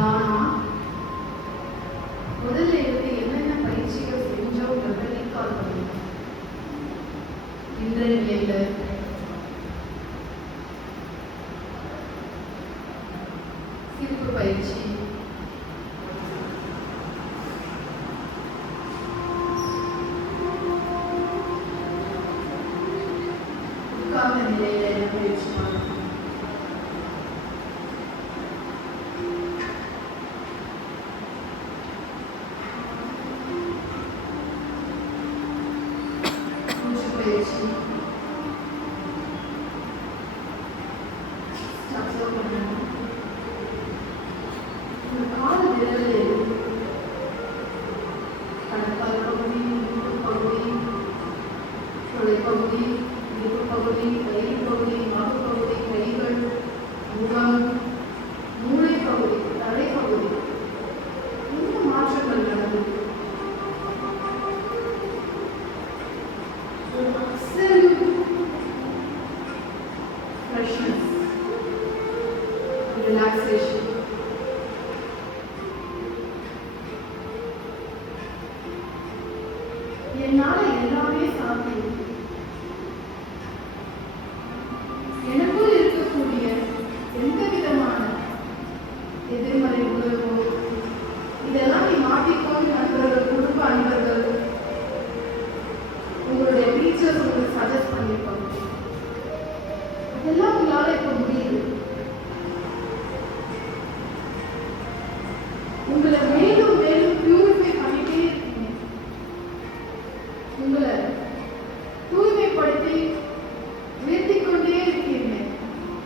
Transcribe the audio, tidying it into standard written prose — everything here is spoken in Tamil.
நிதானமா முதல்ல இருந்து என்னென்ன பயிற்சிகள் செஞ்சோங்கிறத ரீகால் பண்ணுங்க. இன்றைய நிலையில சிரிப்பு பயிற்சி, உட்கார்ந்த நிலையில என்ன பயிற்சி பண்ணணும், பயிற்சி அப்சர்வ் பண்ணணும். ஒரு கால விரல் கணக்கால் பகுதி, இடுப்பு பகுதி, தொலைப்பகுதி, இடுப்பு பகுதி, வயிறு பகுதி, மாவு பகுதி, கைகள், முகம், மூளை பகுதி, தலைப்பகுதி, என்ன மாற்றங்கள் நடந்தது? Absolute freshness, relaxation. என்னால எல்லாமே சாத்தியம். எனக்குள் இருக்கக்கூடிய எந்த விதமான எதிர்மறை உணர்வோ இதெல்லாம் நீ மாற்றிக்கொண்டு நண்பர்கள், குடும்ப அன்பர்கள், உங்களுடைய டீச்சர்ஸ் உங்களுக்கு சஜஸ்ட் பண்ணியிருப்பாங்க. அதெல்லாம் உங்களால இப்ப முடியுது. உங்களை மேலும் மேலும் பியூரிஃபை பண்ணிட்டே இருக்கீங்க. உங்களை தூய்மைப்படுத்தி